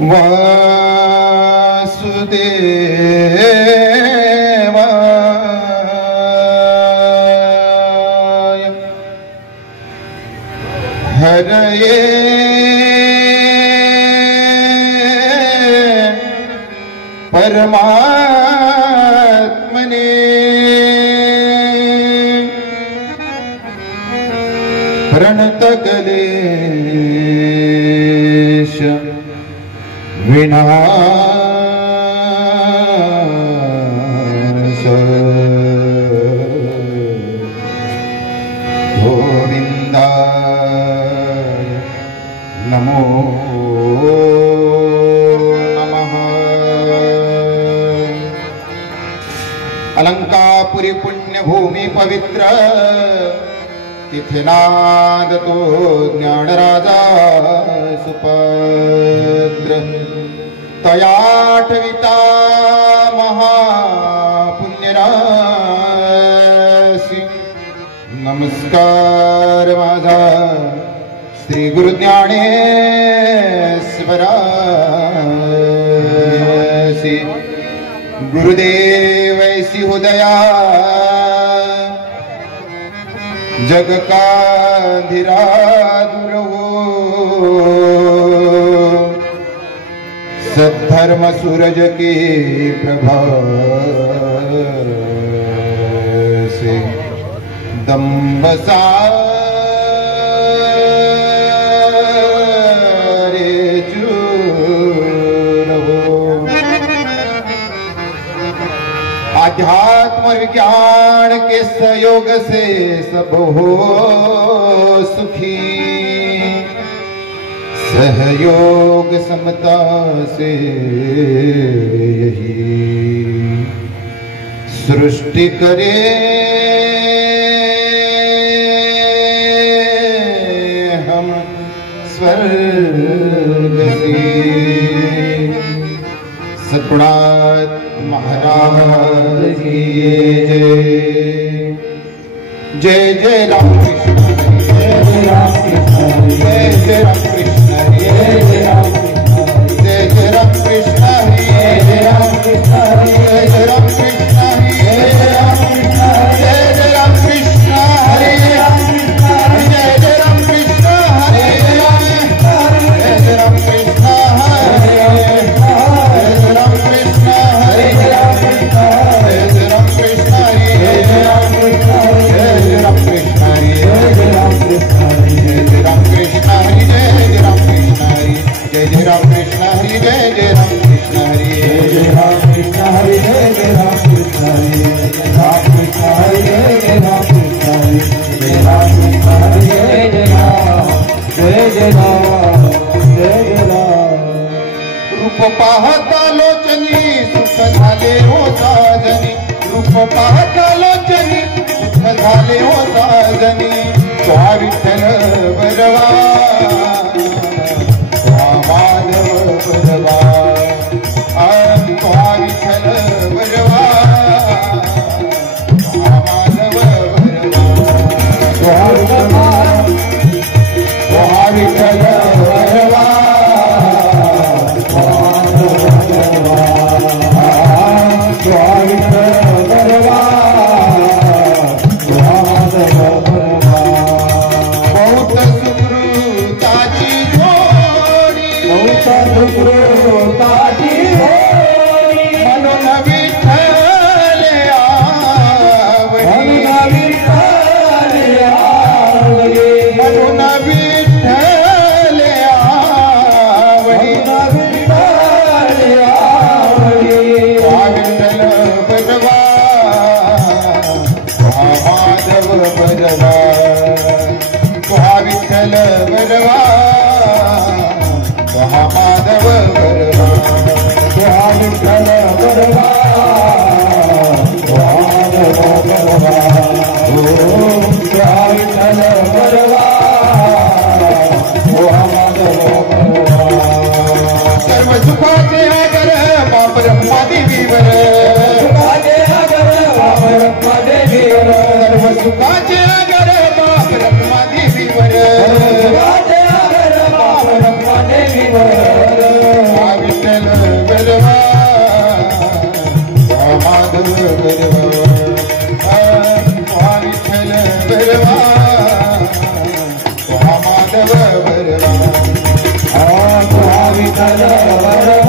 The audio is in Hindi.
वासुदेवाय हरये परमात्मने प्रणतकलेश विनाश गोविन्दाय नमो नमः। अलंकापुरी पुण्यभूमि पवित्र तिथिनादतो ज्ञानराजा सुपद्र तयाठविता महापुण्यराशी। नमस्कार माझा श्री गुरु ज्ञानेश्वरासी। गुरुदेव ऐसी उदया जग का अंधेरा दूर हो। सद्धर्म सूरज की प्रभा से दम्ब सारे चूर हो। आध्यात्म विज्ञान के सहयोग से सब हो सुखी। सहयोग समता से यही सृष्टि करे हम स्वर्ग से। सतगुणात महाराज की जय जय राम कृष्ण जय राम कृष्ण जय जय राम कृष्ण जय राम जय जय राम कृष्ण जय राम कृष्ण जय जय राम कृष्ण जय राम कृष्ण जय जय राम कृष्ण हरे राम जय जय राम कृष्ण हरे राम जय जय राम कृष्ण हरे राम कृष्ण हरे राम जय जय राम कृष्ण हरे राम जय जय राम कृष्ण हरे राम जय जय राम कृष्ण हरे जय जय राम कृष्ण हरे जय जय राम कृष्ण हरे जय जय राम कृष्ण हरे जय राम कृष्ण हरे जय जय राम कृष्ण हरे राम कृष्ण हरे जय जय राम कृष्ण हरे जय राम कृष्ण हरे जय जय राम जय जय राम जय जय राम। रूप पाहता लोचनी सुख झाले हो साजनी। रूप पाहता लोचनी सुख झाले हो साजनी। त्वा विठ्ठल बरवा त्वा माधव बरवा त्वा विठ्ठल बरवा त्वा माधव बरवा त्वा विठ्ठल बरवा विठ्ठल बरवा महामाधव बरवा विठ्ठल बरवा महामाधव बरवा विठ्ठल बरवा महामाधव बरवा। सर्व सुखाचे आगर मा ब्रह्मा देवीवर सर्व सुखाचे आगर मा ब्रह्मा देवीवर वरदान विठ्ठल वर